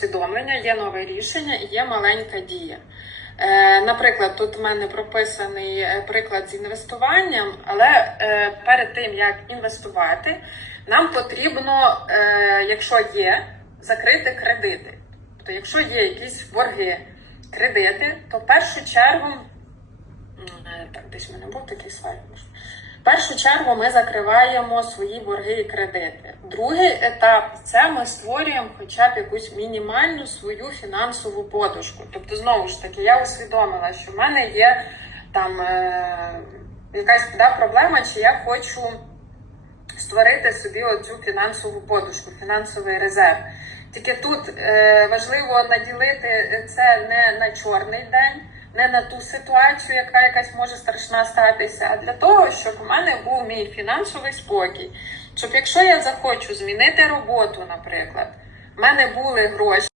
усвідомлення, є нове рішення і є маленька дія. Е, Наприклад, тут в мене прописаний е, приклад з інвестуванням, але е, перед тим як інвестувати, нам потрібно, якщо є, закрити кредити. Тобто, якщо є якісь борги, кредити, то в першу чергу, так, десь в мене був такий слайд. Першу чергу ми закриваємо свої борги і кредити. Другий етап це ми створюємо хоча б якусь мінімальну свою фінансову подушку. Тобто, знову ж таки, я усвідомила, що в мене є там е, якась да, проблема, чи я хочу створити собі оцю фінансову подушку, фінансовий резерв. Тільки тут е, важливо наділити це не на чорний день, не на ту ситуацію, яка якась може страшна статися, а для того, щоб у мене був мій фінансовий спокій. Щоб якщо я захочу змінити роботу, наприклад, в мене були гроші.